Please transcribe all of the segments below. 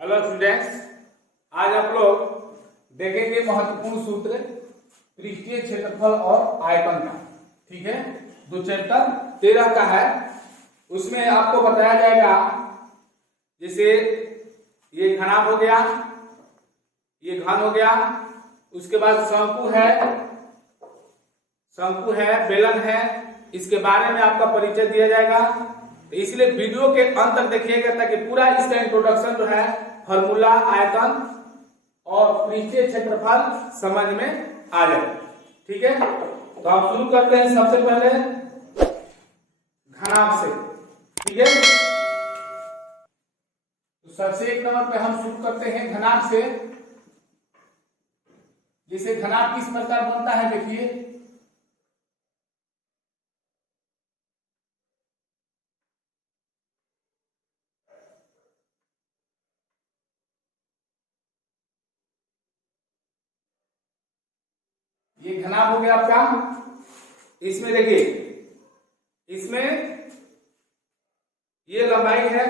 Hello students, आज आप लोग देखेंगे महत्वपूर्ण सूत्र पृष्ठीय क्षेत्रफल और आयतन का। ठीक है, जो चैप्टर 13 का है उसमें आपको बताया जाएगा। जैसे ये घनाभ हो गया, ये घन हो गया, उसके बाद शंकु है, बेलन है, इसके बारे में आपका परिचय दिया जाएगा। तो इसलिए वीडियो के अंत तक देखिएगा ताकि पूरा इसका इंट्रोडक्शन जो है फॉर्मूला, आयतन और पृष्ठीय क्षेत्रफल समझ में आ जाए। ठीक है, तो आप शुरू करते हैं सबसे पहले घनाभ से। ठीक है, तो सबसे एक नंबर पे हम शुरू करते हैं घनाभ से। जैसे घनाभ किस प्रकार बनता है, देखिए ये घनाभ हो गया आपका। इसमें देखिए, इसमें ये लंबाई है,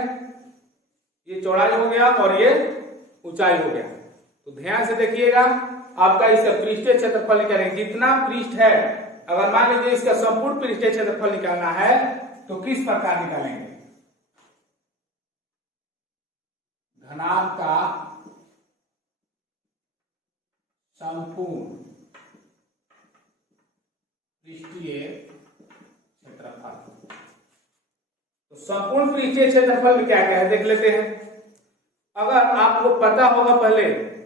ये चौड़ाई हो गया और ये ऊंचाई हो गया। तो ध्यान से देखिएगा, आपका इसका पृष्ठीय क्षेत्रफल निकालेंगे। जितना पृष्ठ है, अगर मान लीजिए इसका संपूर्ण पृष्ठीय क्षेत्रफल निकालना है तो किस प्रकार निकालेंगे। घनाभ का संपूर्ण पृष्ठीय क्षेत्रफल। तो संपूर्ण पृष्ठीय क्षेत्रफल में क्या क्या है देख लेते हैं। अगर आपको पता होगा पहले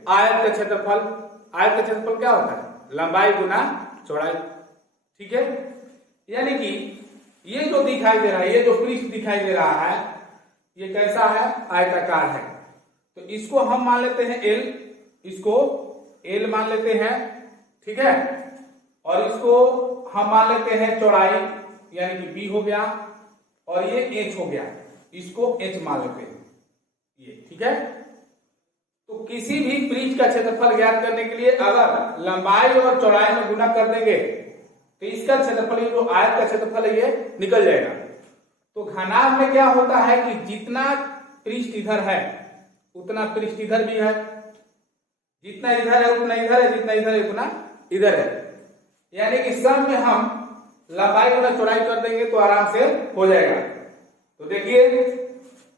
आयत का क्षेत्रफल, आयत का क्षेत्रफल क्या होता है, लंबाई गुना चौड़ाई। ठीक है, यानी कि ये जो दिखाई दे रहा है, ये जो पृष्ठ दिखाई दे रहा है, ये कैसा है, आयताकार है। तो इसको हम मान लेते हैं एल, इसको एल मान लेते हैं। ठीक है, और इसको हम मान लेते हैं चौड़ाई, यानी कि बी हो गया, और ये एच हो गया, इसको एच मान लेते हैं ये। ठीक है, तो किसी भी पृष्ठ का क्षेत्रफल ज्ञात करने के लिए अगर लंबाई और चौड़ाई में गुना कर देंगे तो इसका क्षेत्रफल, जो आयत का क्षेत्रफल है, ये निकल जाएगा। तो घनाभ में क्या होता है कि जितना पृष्ठ इधर है उतना पृष्ठ इधर भी है, जितना इधर है उतना इधर है, जितना इधर है उतना इधर है। यानी कि सब में हम लंबाई गुना चौड़ाई कर देंगे तो आराम से हो जाएगा। तो देखिए,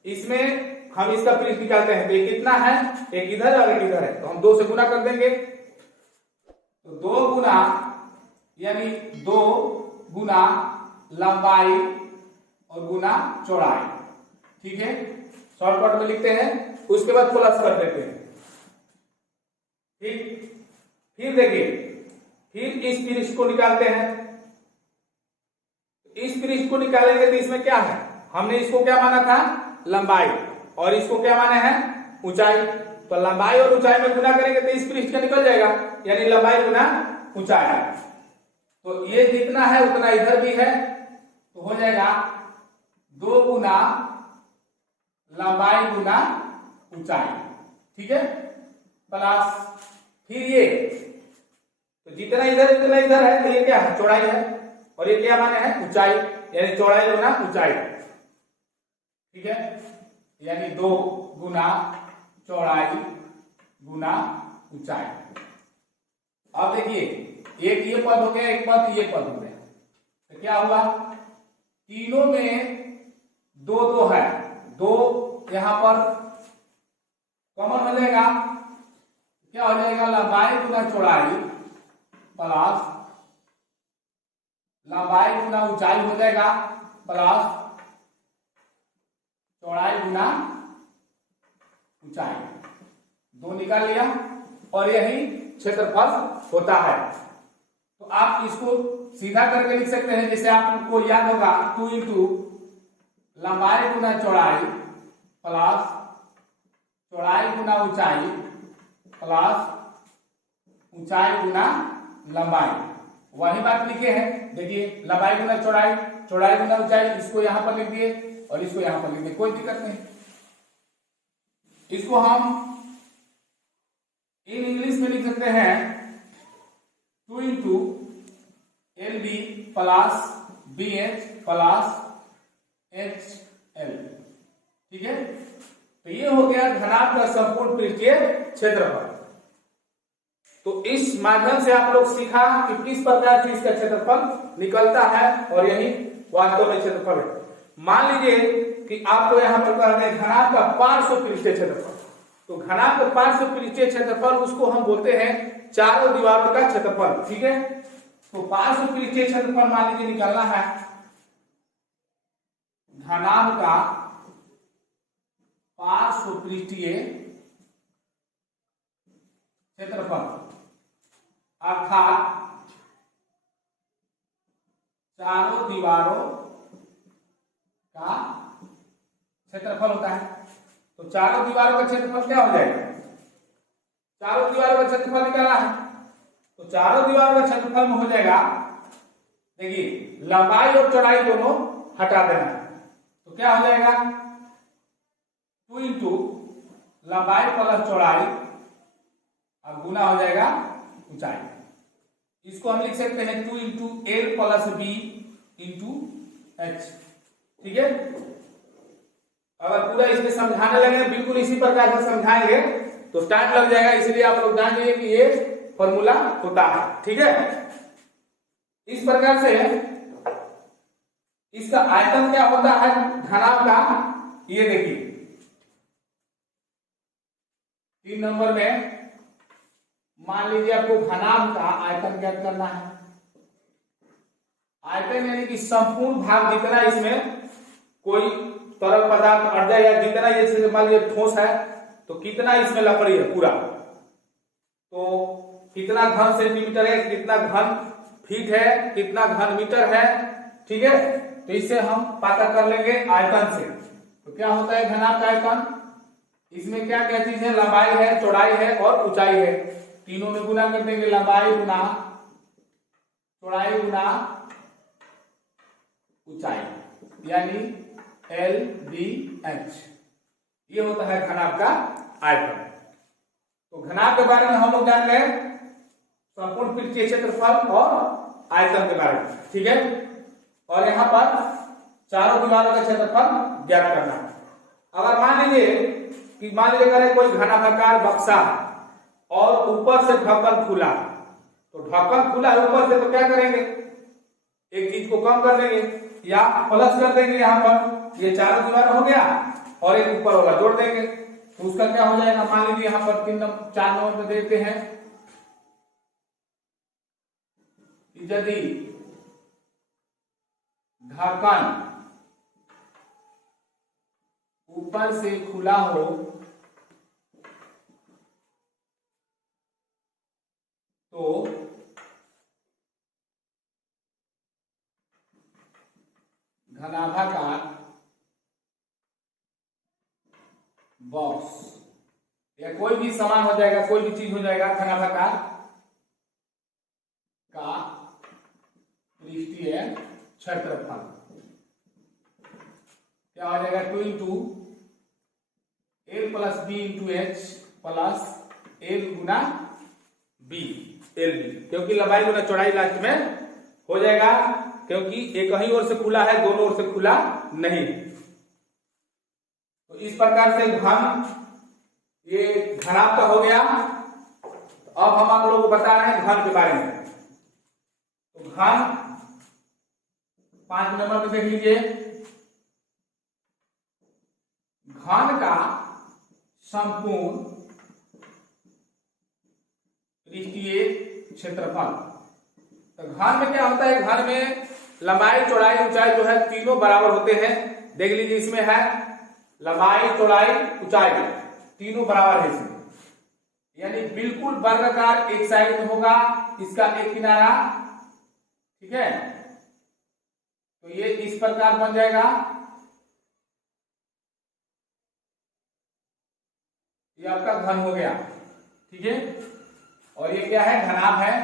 इसमें हम इसका पृष्ठ निकालते हैं तो ये कितना है, एक इधर और एक इधर है, तो हम 2 से गुना कर देंगे। तो 2 गुना, यानी 2 गुना लंबाई और गुना चौड़ाई। ठीक है, शॉर्टकट में लिखते हैं, उसके बाद प्लस कर देते हैं। ठीक, फिर देखिए, फिर इस पृष्ठ को निकालते हैं। इस पृष्ठ को निकालेंगे तो इसमें क्या है, हमने इसको क्या माना था, लंबाई, और इसको क्या माने हैं, ऊंचाई। तो लंबाई और ऊंचाई में गुना करेंगे तो इस पृष्ठ का निकल जाएगा, यानी लंबाई गुना ऊंचाई। तो ये जितना है उतना इधर भी है, तो हो जाएगा 2 गुना लंबाई गुना ऊंचाई। ठीक है, प्लस फिर ये, तो जितना इधर उतना इधर है, तो ये क्या है, चौड़ाई है, और ये क्या माने है, ऊंचाई, यानी चौड़ाई गुना ऊंचाई। ठीक है, यानी 2 गुना चौड़ाई गुना ऊंचाई। अब देखिए, एक ये पद हो गया, एक पद ये पद हो गया, तो क्या हुआ, तीनों में 2 है, 2 यहां पर कॉमन हो जाएगा। क्या हो जाएगा, लंबाई गुना चौड़ाई प्लस लंबाई गुना ऊंचाई हो जाएगा, प्लस चौड़ाई गुना ऊंचाई। 2 निकाल लिया, और यही क्षेत्रफल होता है। तो आप इसको सीधा करके लिख सकते हैं। जैसे आपको याद होगा, 2 इंटू लंबाई गुना चौड़ाई प्लस चौड़ाई गुना ऊंचाई प्लस ऊंचाई गुना लंबाई। वही बात लिखे हैं, देखिए, लंबाई गुना चौड़ाई, चौड़ाई गुना ऊंचाई, इसको यहां पर लिख दिए और इसको यहां पर लिख दिए, कोई दिक्कत नहीं। इसको हम इन इंग्लिश में लिख सकते हैं 2 into L B plus B H plus H L. ठीक है, तो ये हो गया घनाभ का संपूर्ण पृष्ठीय क्षेत्रफल। तो इस माध्यम से आप लोग सीखा कि किस प्रकार से इसका क्षेत्रफल निकलता है और यही वास्तव में क्षेत्रफल है। मान लीजिए कि आपको यहाँ पर कह रहे हैं घनाभ का पार्श्व पृष्ठीय क्षेत्रफल। तो घनाभ का पार्श्व पृष्ठीय क्षेत्रफल उसको हम बोलते हैं चारों दीवारों का क्षेत्रफल। ठीक है, तो पार्श्व पृष्ठीय क्षेत्रफल मान लीजिए निकालना है घनाभ का पार्श्व पृष्ठीय क्षेत्रफल अर्थात चारों दीवारों का क्षेत्रफल होता है। तो चारों दीवारों का क्षेत्रफल क्या हो जाएगा? चारों दीवारों का क्षेत्रफल निकाला है तो चारों दीवारों का क्षेत्रफल में हो जाएगा, देखिए लंबाई और चौड़ाई दोनों हटा देना है तो क्या हो जाएगा 2 इंटू लंबाई प्लस चौड़ाई और गुना हो जाएगा ऊंचाई। इसको हम लिख सकते हैं 2 into L plus B into H. ठीक है, अगर पूरा इसमें समझाने लगे बिल्कुल इसी प्रकार से समझाएंगे तो टाइम लग जाएगा, इसलिए आप लोग जान लीजिए कि ये फॉर्मूला होता है। ठीक है, इस प्रकार से इसका आयतन क्या होता है घनाभ का, ये देखिए 3 नंबर में मान लीजिए आपको घनाभ का आयतन ज्ञात करना है। आयतन यानी कि संपूर्ण भाग जितना इसमें कोई तरल पदार्थ अड़ जाए या जितना ये मान लीजिए ठोस है तो कितना इसमें लकड़ी है पूरा, तो कितना घन सेंटीमीटर है, कितना घन फीट है, कितना घन मीटर है। ठीक है, तो इससे हम पता कर लेंगे आयतन से। तो क्या होता है घनाभ का आयतन, इसमें क्या क्या चीज है, लंबाई है, चौड़ाई है और ऊंचाई है, तीनों में गुना कर देंगे, लंबाई गुना चौड़ाई गुना ऊंचाई यानी LBH। ये होता है घनाभ का आयतन। तो घनाभ के बारे में हम लोग जान गए, संपूर्ण पृष्ठीय क्षेत्रफल और आयतन के बारे में। ठीक है, और यहाँ पर चारों दीवारों का क्षेत्रफल ज्ञात करना है। अगर मान लीजिए अगर कोई घनाभाकार बक्सा है और ऊपर से ढक्कन खुला, तो ढक्कन खुला है ऊपर से, तो क्या करेंगे एक चीज को कम कर देंगे या प्लस कर देंगे। यहाँ पर ये चारों दीवार हो गया और एक ऊपर वाला जोड़ देंगे तो उसका क्या हो जाएगा, मान लीजिए यहाँ पर 4 नंबर में देते हैं यदि ढक्कन ऊपर से खुला हो तो घनाभाकार बॉक्स या कोई भी सामान हो जाएगा, कोई भी चीज हो जाएगा, घनाभाकार का पृष्ठीय क्षेत्रफल क्या हो जाएगा 2 into L plus B into H plus L गुना बी एल बी, क्योंकि लंबाई गुना चौड़ाई लास्ट में हो जाएगा, क्योंकि एक ही ओर से खुला है, दोनों ओर से खुला नहीं। तो इस प्रकार से घन ये घनाभ का हो गया। तो अब हम आप लोगों को बता रहे हैं घन के बारे में। तो घन 5 नंबर में देख लीजिए, घन का संपूर्ण पृष्ठीय क्षेत्रफल। तो घन में क्या होता है, घन में लंबाई चौड़ाई ऊंचाई जो है तीनों बराबर होते हैं। देख लीजिए इसमें है लंबाई चौड़ाई ऊंचाई तीनों बराबर है इसमें, यानी बिल्कुल वर्गाकार एक साइड में होगा इसका एक किनारा। ठीक है, तो ये इस प्रकार बन जाएगा, ये आपका घन हो गया। ठीक है, और ये क्या है, घनाभ है।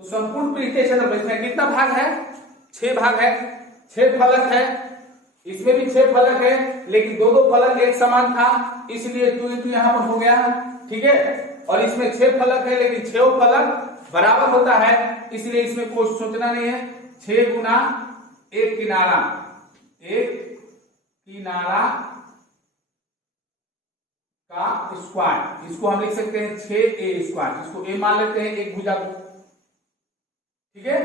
तो संपूर्ण पृष्ठीय क्षेत्रफल में कितना भाग है, 6 भाग है, 6 फलक है, इसमें भी 6 फलक है, लेकिन दो फलक एक समान था इसलिए 2 इंटू यहां पर हो गया। ठीक है, और इसमें 6 फलक है लेकिन 6 फलक बराबर होता है, इसलिए इसमें कुछ सोचना नहीं है। 6 गुना एक किनारा, एक किनारा का स्क्वायर, इसको हम लिख सकते हैं 6a स्क्वायर, इसको a मान लेते हैं एक भुजा को, ठीक है।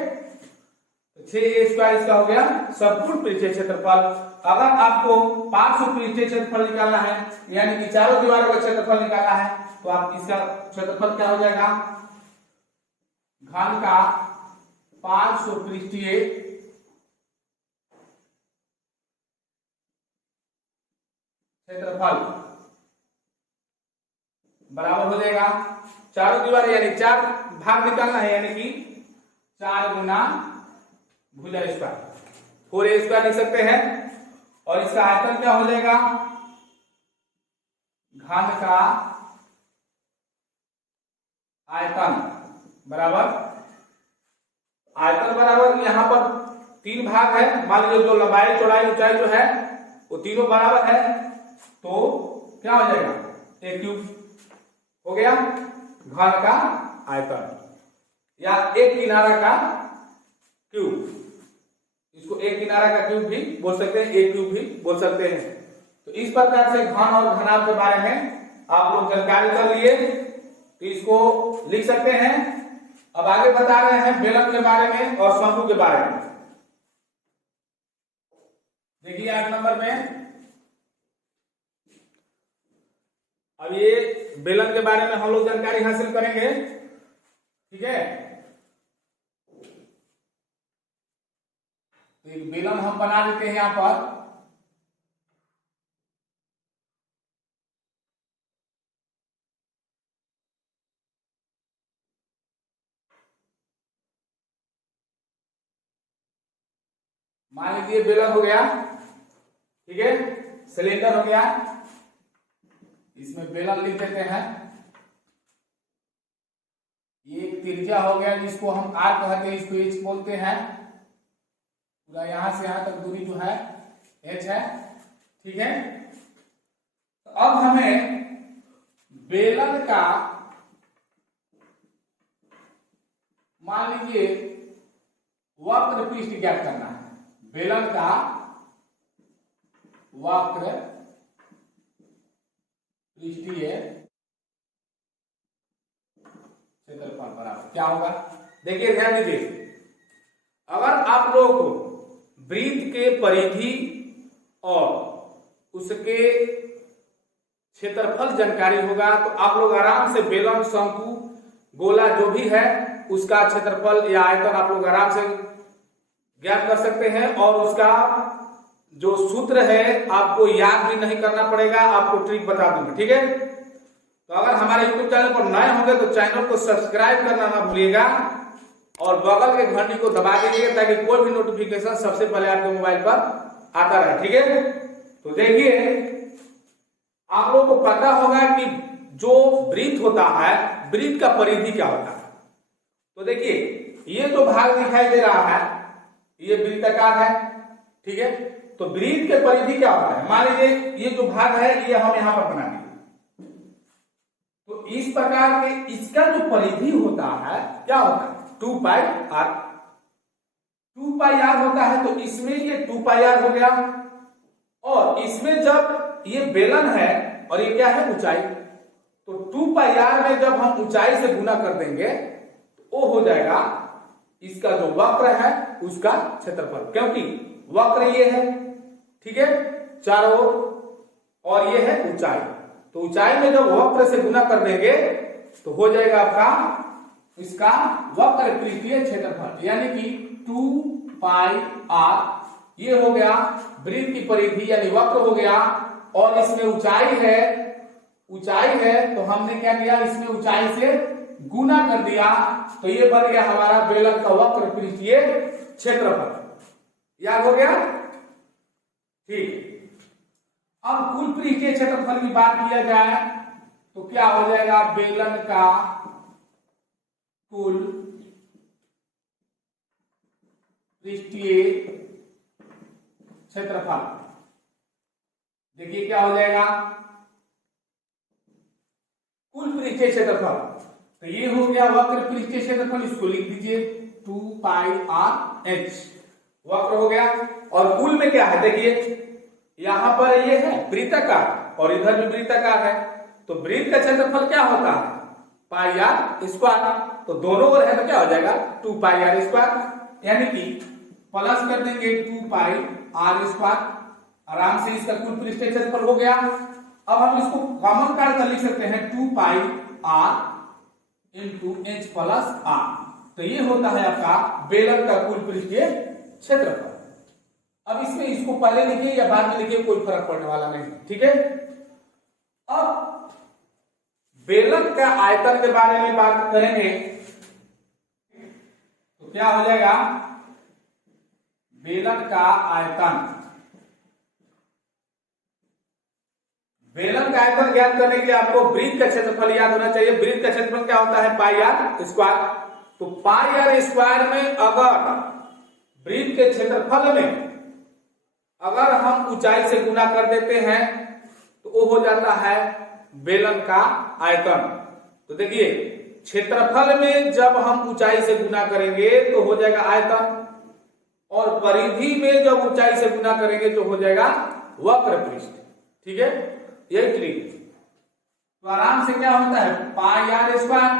तो 6a स्क्वायर इसका हो गया संपूर्ण पृष्ठीय क्षेत्रफल। अगर आपको पार्श्व पृष्ठीय क्षेत्रफल निकालना है, यानी कि चारों दीवारों का क्षेत्रफल निकालना है, तो आप इसका क्षेत्रफल क्या हो जाएगा, घन का पार्श्व पृष्ठीय क्षेत्रफल बराबर हो जाएगा चारों दीवार, यानी 4 भाग निकालना है, यानी कि 4 गुना भुजा स्क्वायर, 4a स्क्वायर लिख सकते हैं। और इसका आयतन क्या हो जाएगा, घन का आयतन बराबर, आयतन बराबर यहां पर 3 भाग है, मान लीजिए जो लंबाई चौड़ाई ऊंचाई जो है वो तीनों बराबर है, तो क्या हो जाएगा, a क्यूब हो गया घन का आयतन, या एक किनारा का क्यूब, इसको एक किनारा का क्यूब भी बोल सकते हैं, एक क्यूब भी बोल सकते हैं। तो इस प्रकार से घन और घनाभ के बारे में आप लोग जानकारी कर लिए, तो इसको लिख सकते हैं। अब आगे बता रहे हैं बेलन के बारे में और शंकु के बारे में। देखिए 8 नंबर में, अब ये बेलन के बारे में हम लोग जानकारी हासिल करेंगे, ठीक है। तो एक बेलन हम बना देते हैं यहां पर, मान लीजिए बेलन हो गया, ठीक है, सिलेंडर हो गया, इसमें बेलन लिख देते हैं। ये एक त्रिज्या हो गया जिसको हम आर कहते हैं, इसको एच बोलते हैं, पूरा यहां से यहां तक दूरी जो है एच है, ठीक है। तो अब हमें बेलन का मान लीजिए वक्र पृष्ठ ज्ञात करना है, बेलन का वक्र पृष्ठीय क्षेत्रफल बराबर क्या होगा, देखिए ध्यान दीजिए। अगर आप लोग वृत्त के परिधि और उसके क्षेत्रफल जानकारी होगा, तो आप लोग आराम से बेलन, शंकु, गोला जो भी है उसका क्षेत्रफल या आयतन आप लोग आराम से ज्ञात कर सकते हैं। और उसका जो सूत्र है आपको याद भी नहीं करना पड़ेगा, आपको ट्रिक बता दूंगा, ठीक है। तो अगर हमारे YouTube चैनल पर नए होंगे तो चैनल को सब्सक्राइब करना ना भूलिएगा और बगल के घंटी को दबा दीजिए ताकि कोई भी नोटिफिकेशन सबसे पहले आपके मोबाइल पर आता रहे, ठीक है। तो देखिए आप लोगों को पता होगा कि जो वृत्त होता है, वृत्त का परिधि क्या होता है। तो देखिए ये जो भाग दिखाई दे रहा है ये वृत्ताकार है, ठीक है। तो वृत्त के परिधि क्या होता है, मान लीजिए ये जो भाग है ये हम यहां पर बना दिए, तो इस प्रकार के इसका जो परिधि होता है क्या होता है, 2 पाई आर, 2 पाई आर होता है। तो इसमें ये 2 पाई आर हो गया, और इसमें जब ये बेलन है और ये क्या है ऊंचाई, तो 2 पाई आर में जब हम ऊंचाई से गुना कर देंगे तो वो हो जाएगा इसका जो वक्र है उसका क्षेत्रफल, क्योंकि वक्र ये है, ठीक है, चारों ओर, और ये है ऊंचाई। तो ऊंचाई में जब वक्र से गुना कर देंगे तो हो जाएगा आपका इसका वक्र पृष्ठीय क्षेत्रफल, यानी कि 2 पाई आर। ये हो गया वृत्त की परिधि यानी वक्र हो गया, और इसमें ऊंचाई है तो हमने क्या किया, इसमें ऊंचाई से गुना कर दिया, तो ये बन गया हमारा बेलन का वक्र पृष्ठीय क्षेत्रफल। याद हो गया, ठीक। अब कुल पृष्ठीय क्षेत्रफल की बात किया जाए तो क्या हो जाएगा, बेलन का कुल पृष्ठीय क्षेत्रफल, देखिए क्या हो जाएगा, कुल पृष्ठीय क्षेत्रफल। तो ये हो गया वक्र पृष्ठीय क्षेत्रफल, इसको लिख दीजिए 2 पाई आर एच, वक्र हो गया। और कुल में क्या है, देखिए यहां पर ये है वृत्ताकार और इधर भी वृत्ताकार है, तो वृत्त का क्षेत्रफल क्या होता है? पाई आर स्क्वायर। तो दोनों ओर है तो क्या हो जाएगा 2 पाई आर स्क्वायर, यानी कि प्लस कर देंगे 2 पाई आर स्क्वायर, आराम से इसका कुल पृष्ठीय क्षेत्रफल हो गया। अब हम इसको कॉमन काट कर लिख सकते हैं 2 pi R into H plus R. तो ये होता है आपका बेलन का कुल पृष्ठीय क्षेत्रफल। अब इसमें इसको पहले लिखिए या बाद में लिखिए, कोई फर्क पड़ने वाला नहीं, ठीक है। अब बेलन का आयतन के बारे में बात करेंगे तो क्या हो जाएगा, बेलन का आयतन। बेलन का आयतन ज्ञात करने के लिए आपको वृत्त का क्षेत्रफल याद होना चाहिए। वृत्त का क्षेत्रफल क्या होता है? पाई आर स्क्वायर। तो पाई आर स्क्वायर में अगर वृत्त के क्षेत्रफल में अगर हम ऊंचाई से गुना कर देते हैं तो वो हो जाता है बेलन का आयतन। तो देखिए क्षेत्रफल में जब हम ऊंचाई से गुना करेंगे तो हो जाएगा आयतन, और परिधि में जब ऊंचाई से गुना करेंगे तो हो जाएगा वक्र पृष्ठ, ठीक है। यही ट्रिक। तो आराम से क्या होता है पाई आर स्क्वायर,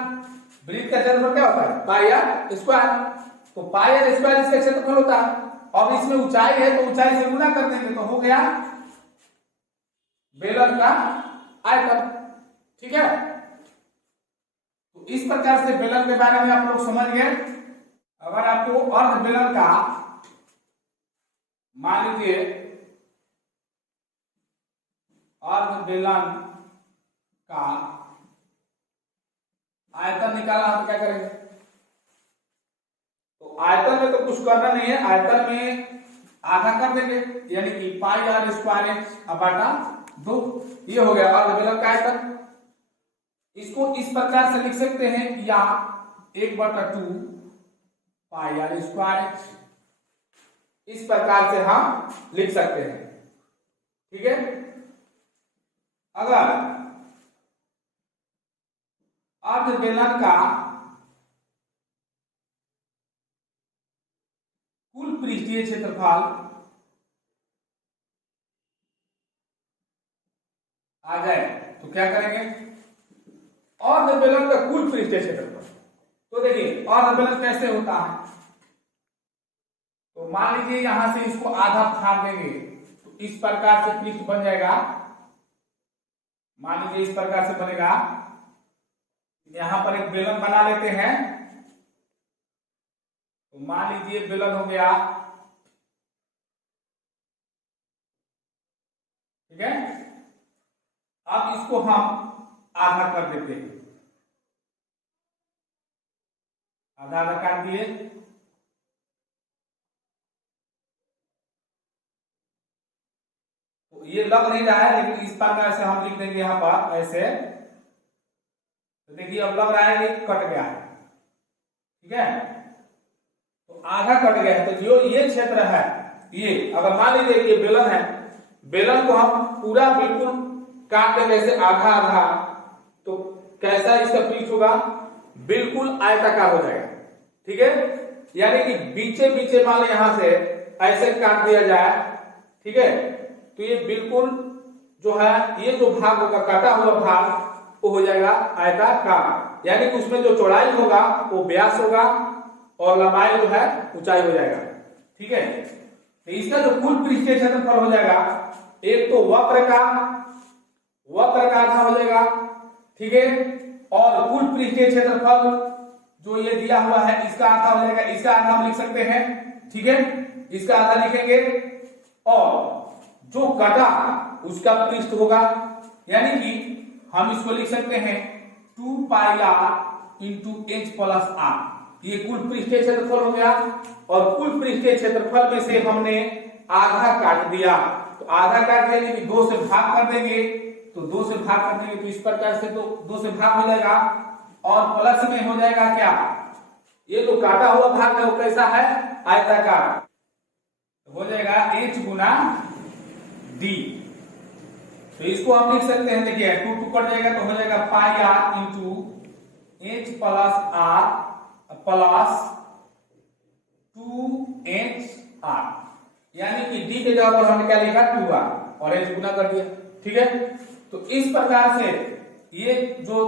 वृत्त का क्षेत्रफल क्या होता है पाई आर स्क्वायर। तो पाई आर स्क्वायर इसका क्षेत्रफल होता है, और इसमें ऊंचाई है तो ऊंचाई से गुना कर देंगे तो हो गया बेलन का आयतन, ठीक है। तो इस प्रकार से बेलन के बारे में आप लोग समझ गए। अगर आपको अर्ध बेलन का मान लीजिए अर्ध बेलन का आयतन निकालना तो क्या करेंगे? तो आयतन में तो कुछ करना नहीं है, आयतन में आधा कर देंगे, यानी कि पाई आर स्क्वायर एच बटा 2। ये हो गया अर्ध बेलन का आयतन। इसको इस प्रकार से लिख सकते हैं या 1/2 पाई आर स्क्वायर एच, इस प्रकार से हम लिख सकते हैं, ठीक है। अगर अर्ध बेलन का कुल पृष्ठीय क्षेत्रफल आ जाए तो क्या करेंगे? अर्ध बेलन का कुल पृष्ठीय क्षेत्रफल। तो देखिए अर्ध बेलन कैसे होता है, तो मान लीजिए यहां से इसको आधा फाड़ देंगे तो इस प्रकार से पृष्ठ बन जाएगा। मान लीजिए इस प्रकार से बनेगा। यहां पर एक बेलन बना लेते हैं, तो मान लीजिए बेलन हो गया, ठीक है। अब इसको हम आधा कर देते हैं, आधा आधा काट दिए। तो ये लग नहीं रहा है, लेकिन इस प्रकार से हम लिख देंगे यहां पर ऐसे। तो देखिए अब लग रहा है कि कट गया है, ठीक है। तो आधा कट गया है, तो जो ये क्षेत्र है, ये अगर मान लीजिए ये बेलन है, बेलन को हम पूरा बिल्कुल काट देंगे ऐसे आधा आधा, तो कैसा इसका पृष्ठ होगा? बिल्कुल आयताकार हो जाएगा, ठीक है। यानी कि बीचे बीचे मान लो यहां से ऐसे काट दिया जाए, ठीक है, तो ये बिल्कुल जो है ये जो भाग होगा काटा हुआ भाग वो हो जाएगा आयताकार, यानी कि उसमें जो चौड़ाई होगा वो व्यास होगा और लंबाई जो है ऊंचाई हो जाएगा, ठीक है। तो इसका जो कुल पृष्ठीय क्षेत्रफल हो जाएगा, एक तो वक्र का आधा हो जाएगा, ठीक है, और कुल पृष्ठीय क्षेत्रफल जो ये दिया हुआ है इसका आधा हो जाएगा, इसका आधा हम लिख सकते हैं, ठीक है, इसका आधा लिखेंगे, और जो कटा उसका पृष्ठ होगा, यानी कि हम इसको लिख सकते हैं 2 pi R into H plus R. ये कुल पृष्ठीय क्षेत्रफल हो गया, और कुल पृष्ठीय क्षेत्रफल में से हमने आधा काट दिया, तो आधा काट देंगे कि 2 से भाग कर देंगे, तो 2 से भाग कर देंगे तो इस प्रकार से तो 2 से भाग हो जाएगा, और प्लस में हो जाएगा क्या? ये जो काटा हुआ भाग है वो कैसा है? आयताकार, हो जाएगा h गुना d। तो इसको हम लिख सकते हैं, देखिए 2 कट जाएगा तो हो जाएगा pi R into H plus R plus 2h r, यानी कि d के जगह पर हमने क्या लिखा 2r। और h गुना कर दिया, ठीक है। तो इस प्रकार से ये जो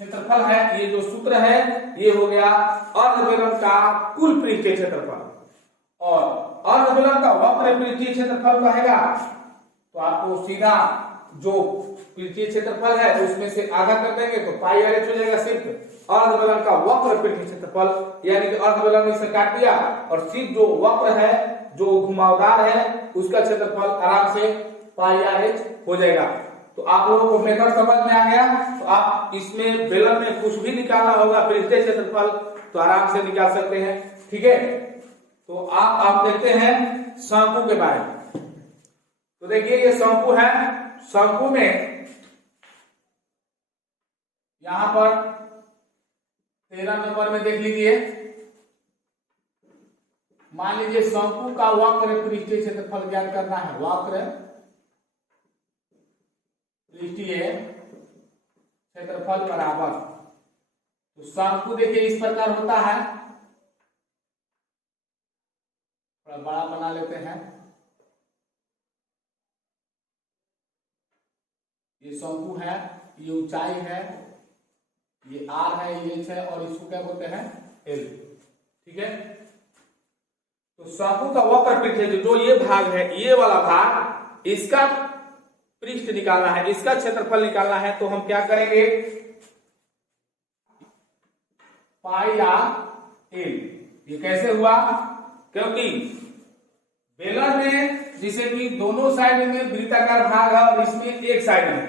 क्षेत्रफल है, ये जो सूत्र है, ये हो गया अर्धबेलन का कुल पृष्ठीय क्षेत्रफल। और अर्धबेलन का वक्र पृष्ठीय क्षेत्रफल कहेगा तो आपको सीधा जो पृष्ठीय क्षेत्रफल है उसमें से आधा कर देंगे तो पाई आर एच हो जाएगा। सिर्फ अर्धबेलन का वक्र पृष्ठीय क्षेत्रफल, यानी कि अर्धबेलन में से काट दिया और सिर्फ जो वक्र है, जो घुमावदार है, उसका क्षेत्रफल आराम से पाई आर एच हो जाएगा। तो आप लोगों को मेथड समझ में आ गया। तो आप इसमें बेलन में कुछ भी निकालना होगा पृष्ठीय क्षेत्रफल तो आराम से निकाल सकते हैं, ठीक है। तो आप देखते हैं शंकु के बारे में। तो देखिए ये शंकु है। शंकु में यहां पर 13 नंबर में देख लीजिए, मान लीजिए शंकु का वक्र पृष्ठीय क्षेत्रफल ज्ञात करना है। वक्र पृष्ठीय क्षेत्रफल बराबर, तो शंकु देखिए इस प्रकार होता है, थोड़ा बड़ा बना लेते हैं। ये शंकु है, ये ऊंचाई है, ये आर है, ये एच है और इसको क्या बोलते हैं एल, ठीक है। तो शंकु का वक्र पृष्ठीय जो ये भाग है, ये वाला भाग, इसका पृष्ठ निकालना है, इसका क्षेत्रफल निकालना है। तो हम क्या करेंगे, पाई आर एल। ये कैसे हुआ, क्योंकि बेलन में जिसे कि दोनों साइड में वृत्ताकार भाग है और इसमें एक साइड है,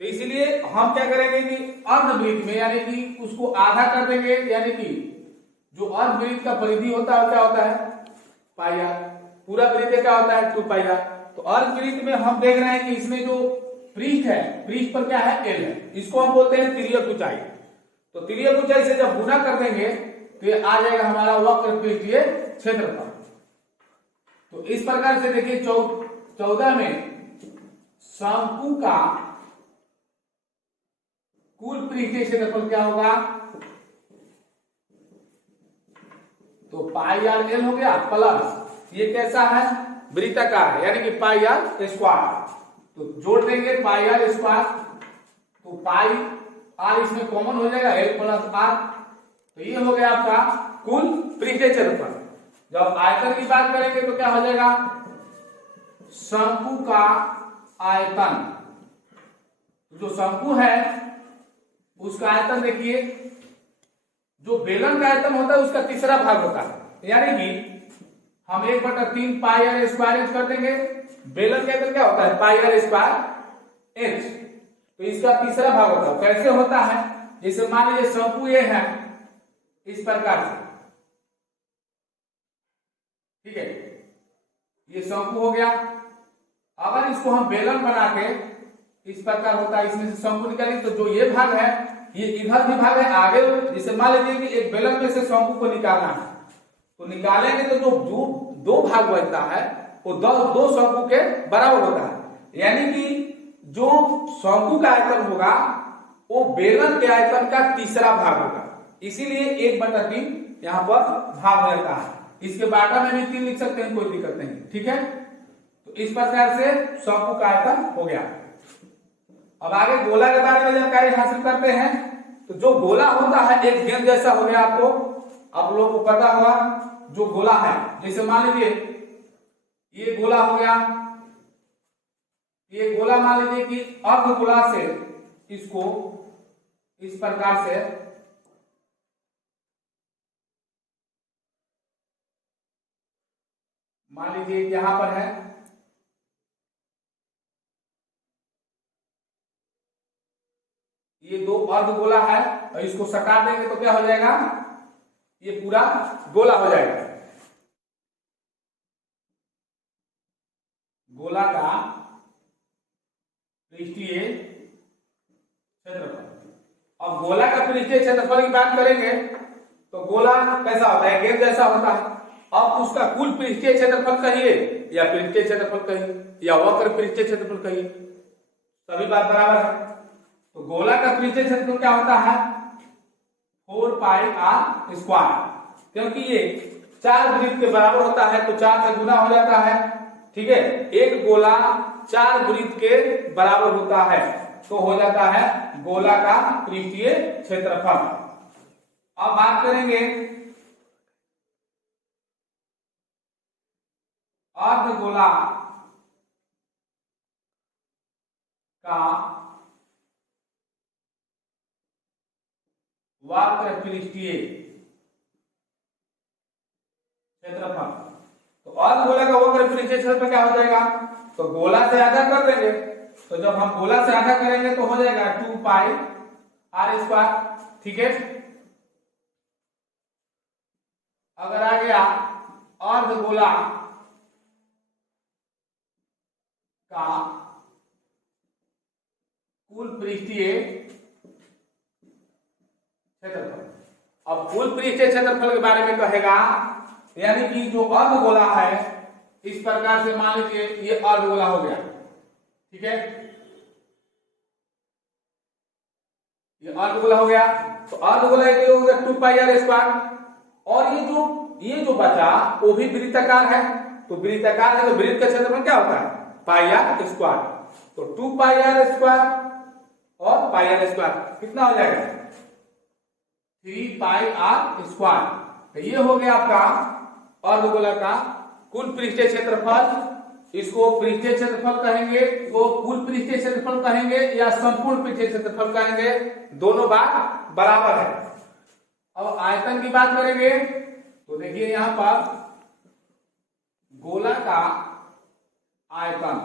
तो इसलिए हम क्या करेंगे कि अर्धवृत्त में, यानी कि उसको आधा कर देंगे, यानी कि जो अर्धवृत्त का परिधि होता है क्या होता है पाई आर, पूरा वृत्त क्या होता है 2 पाई आर। तो अर्धवृत्त में हम देख रहे हैं कि इसमें जो पृष्ठ है, पृष्ठ पर क्या है एल है, इसको हम बोलते हैं तिर्यक ऊंचाई। तो तिर्यक ऊंचाई से जब गुना कर देंगे तो ये आ जाएगा हमारा वक्र पृष्ठीय क्षेत्रफल। तो इस प्रकार से देखिए 14 में शंकु का कुल पृष्ठीय क्षेत्रफल क्या होगा, तो पाई आर एल हो गया प्लस ये कैसा है वृत्ताकार है, यानी कि पाई आर स्क्वायर। तो जोड़ देंगे पाई आर स्क्वायर, तो पाई आर इसमें कॉमन हो जाएगा, एल प्लस आर। तो ये हो गया आपका कुल पृष्ठीय क्षेत्रफल। जब आयतन की बात करेंगे तो क्या हो जाएगा, शंकु का आयतन, जो शंकु है उसका आयतन देखिए, जो बेलन का आयतन होता है उसका तीसरा भाग होता है, यानी कि हम 1/3 पाई आर स्क्वायर एच कर देंगे। बेलन का आयतन क्या होता है पाई आर स्क्वायर एच, तो इसका तीसरा भाग होता है। कैसे होता है, जैसे मान लीजिए शंकु ये है इस प्रकार से, ठीक है, ये शंकु हो गया। अगर इसको हम बेलन बना के इस प्रकार होता है, इसमें से शंकु निकालेंगे तो जो ये भाग है ये इधर भी भाग है आगे। जैसे मान लीजिए कि एक बेलन में से शंकु को निकालना है, तो निकालेंगे तो जो दो भाग बनता है वो दो शंकु के बराबर होता है, यानी कि जो शंकु का आयतन होगा वो बेलन के आयतन का तीसरा भाग होगा, इसीलिए 1/3 यहाँ पर भाग रहता है। इसके बाटा में भी 3 लिख सकते हैं, कोई दिक्कत नहीं, ठीक है। तो इस प्रकार से शंकु का आयतन हो गया। अब आगे गोला के बारे में जानकारी हासिल करते हैं। तो जो गोला होता है एक गेंद जैसा हो गया, आपको आप लोगों को पता होगा जो गोला है, जैसे मान लीजिए ये गोला हो गया, ये गोला मान लीजिए कि अर्धगोला से इसको इस प्रकार से मान लीजिए यहां पर है, ये 2 अर्धगोला है और इसको सटा देंगे तो क्या हो जाएगा, ये पूरा गोला हो जाएगा। गोला का पृष्ठीय क्षेत्रफल। अब गोला का पृष्ठीय क्षेत्रफल की बात करेंगे तो गोला कैसा होता है, गेंद जैसा होता है। अब उसका कुल पृष्ठीय क्षेत्रफल कहिए या पृष्ठीय क्षेत्रफल कहिए या वक्र पृष्ठीय क्षेत्रफल कहिए, सभी बात बराबर है। तो गोला का पृष्ठीय क्षेत्रफल क्या होता है 4 पाई आर स्क्वायर, क्योंकि ये 4 वृत्त के बराबर होता है तो 4 से गुना हो जाता है, ठीक है, एक गोला 4 वृत्त के बराबर होता है, तो हो जाता है गोला का पृष्ठीय क्षेत्रफल। अब बात करेंगे अर्धगोला का वक्र पृष्ठीय क्षेत्रफल। तो अर्धगोला का वक्र पृष्ठीय क्षेत्रफल क्या हो जाएगा, तो गोला से आधा कर देंगे, तो जब हम गोला से आधा करेंगे तो हो जाएगा 2 पाई आर स्क्वायर। ठीक है, अगर आ गया अर्धगोला का कुल पृष्ठीय क्षेत्रफल। अब कुल पृष्ठीय क्षेत्रफल के बारे में कहेगा, यानी कि जो अर्धगोला है, इस प्रकार से मान लीजिए ये अर्धगोला हो गया, ठीक है, ये अर्धगोला हो गया, तो अर्धगोला ये हो गया 2 पाई आर स्क्वायर, और ये जो बचा वो भी वृत्ताकार है, तो वृत्ताकार है तो वृत्त का क्षेत्रफल क्या होता है, पाई आर स्क्वायर। तो 2 पाई आर स्क्वायर और पाई आर स्क्वायर कितना हो जाएगा, 3 पाई आर स्क्वायर। तो ये हो गया आपका अर्धगोला का कुल पृष्ठीय क्षेत्रफल। इसको पृष्ठीय क्षेत्रफल कहेंगे, इसको कुल पृष्ठीय क्षेत्रफल कहेंगे या संपूर्ण पृष्ठीय क्षेत्रफल कहेंगे, दोनों बात बराबर है। अब आयतन की बात करेंगे तो देखिए यहां पर गोला का आयतन,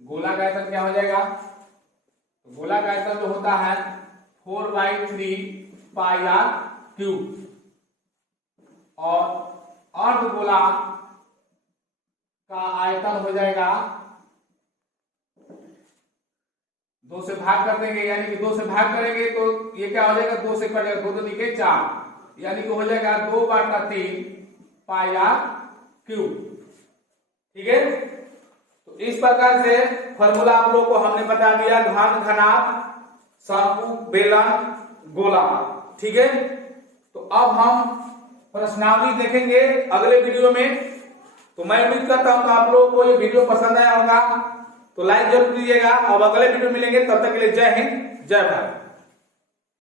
गोला का आयतन क्या हो जाएगा, तो गोला का आयतन जो होता है 4/3 पाई आर क्यूब, और अर्धगोला का आयतन हो जाएगा 2 से भाग कर देंगे, यानी कि 2 से भाग करेंगे तो ये क्या हो जाएगा, 2 से कट जाएगा, 2 2 4, यानी कि हो जाएगा 2/3 पाई आर क्यूब। ठीक है, तो इस प्रकार से फॉर्मूला आप लोग को हमने बता दिया, घन, घनाभ, शंकु, बेलन, गोला। ठीक है, तो अब हम प्रश्नावली देखेंगे अगले वीडियो में। तो मैं उम्मीद करता हूं कि आप लोगों को ये वीडियो पसंद आया होगा, तो लाइक जरूर कीजिएगा। अब अगले वीडियो मिलेंगे, तब तक के लिए जय हिंद, जय भारत।